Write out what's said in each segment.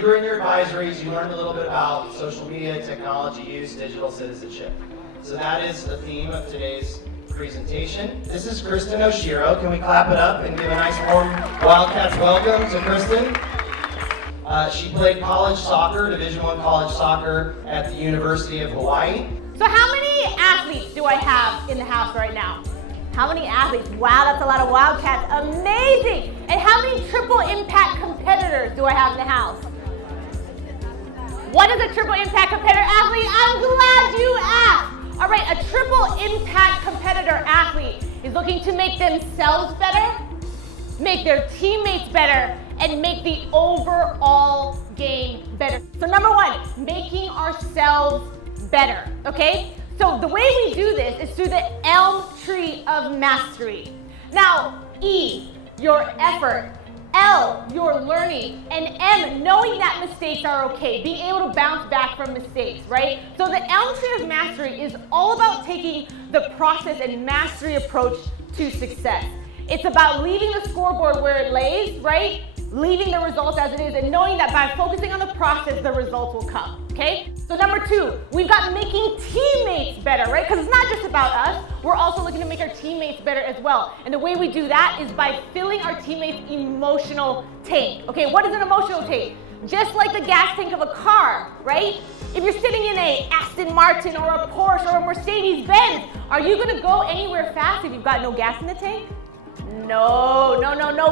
you were in your advisories, you learned a little bit about social media, technology use, digital citizenship. So that is the theme of today's presentation. This is Kristen Oshiro. Can we clap it up and give a nice warm Wildcats welcome to Kristen? She played college soccer, Division I college soccer at the University of Hawaii. So how many athletes do I have in the house right now? How many athletes? Wow, that's a lot of Wildcats. Amazing! And how many triple impact competitors do I have in the house? What is a triple impact competitor athlete? I'm glad you asked. All right, a triple impact competitor athlete is looking to make themselves better, make their teammates better, and make the overall game better. So number one, making ourselves better, okay? So the way we do this is through the elm tree of mastery. Now, E, your effort. L, your learning. And M, knowing that mistakes are okay, being able to bounce back from mistakes, right? So the elm tree of mastery is all about taking the process and mastery approach to success. It's about leaving the scoreboard where it lays, right? Leaving the results as it is and knowing that by focusing on the process, the results will come, okay? So number two, we've got making teammates better, right? Because it's not just about us, we're also looking to make our teammates better as well. And the way we do that is by filling our teammates' emotional tank. Okay, what is an emotional tank? Just like the gas tank of a car, right? If you're sitting in a Aston Martin or a Porsche or a Mercedes-Benz, are you gonna go anywhere fast if you've got no gas in the tank? No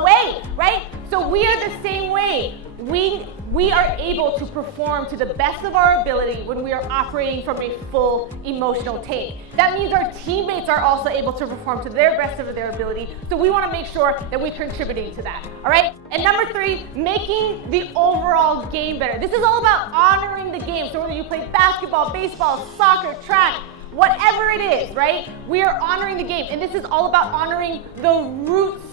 way, right? So we are the same way. We are able to perform to the best of our ability when we are operating from a full emotional tank. That means our teammates are also able to perform to their best of their ability. So we want to make sure that we're contributing to that, all right? And number three, making the overall game better. This is all about honoring the game. So whether you play basketball, baseball, soccer, track, whatever it is, right? We are honoring the game. And this is all about honoring the roots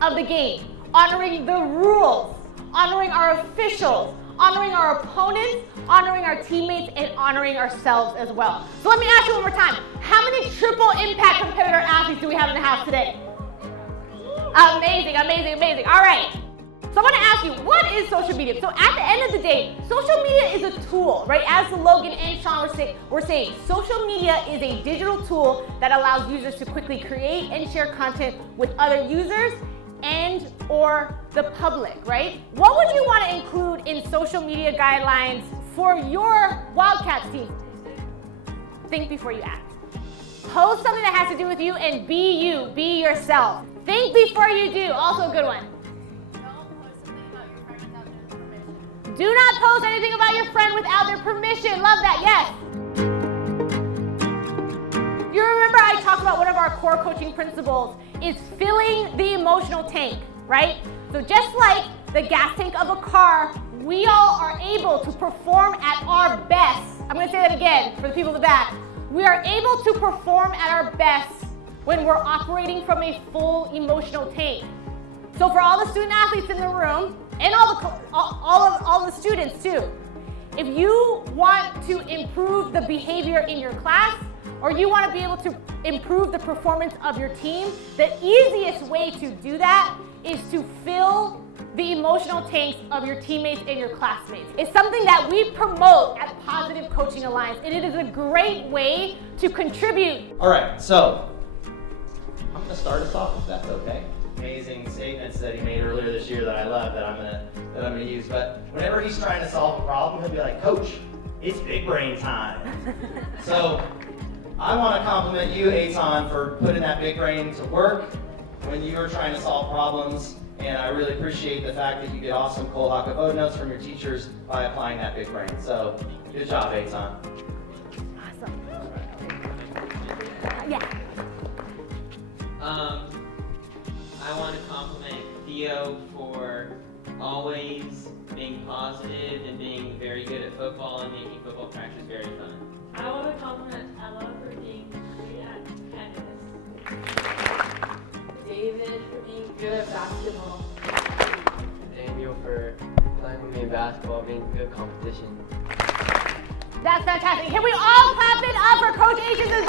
of the game, honoring the rules, honoring our officials, honoring our opponents, honoring our teammates, and honoring ourselves as well. So let me ask you one more time. How many triple impact competitor athletes do we have in the house today? Amazing. All right. So I want to ask you, what is social media? So at the end of the day, social media is a tool, right? As Logan and Sean were saying, social media is a digital tool that allows users to quickly create and share content with other users and or the public, right? What would you want to include in social media guidelines for your Wildcats team? Think before you act. Post something that has to do with you and be you, be yourself. Think before you do, also a good one. Do not post anything about your friend without their permission. Love that, yes. You remember I talked about one of our core coaching principles is filling the emotional tank, right? So just like the gas tank of a car, we all are able to perform at our best. I'm gonna say that again for the people in the back. We are able to perform at our best when we're operating from a full emotional tank. So for all the student athletes in the room, and all the students too, if you want to improve the behavior in your class, or you want to be able to improve the performance of your team, the easiest way to do that is to fill the emotional tanks of your teammates and your classmates. It's something that we promote at Positive Coaching Alliance, and it is a great way to contribute. All right, so I'm going to start us off if that's okay. Amazing statements that he made earlier this year that I love that I'm gonna use. But whenever he's trying to solve a problem, he'll be like, "Coach, it's big brain time." So I want to compliment you, Eitan, for putting that big brain to work when you were trying to solve problems. And I really appreciate the fact that you get awesome cold hot notes from your teachers by applying that big brain. So good job, Eitan. Awesome. Yeah. I want to compliment Theo for always being positive and being very good at football and making football practice very fun. I want to compliment Ella for being great at tennis. David for being good at basketball. Daniel for playing with me in basketball, being good competition. That's fantastic. Can we all clap it up for Coach H's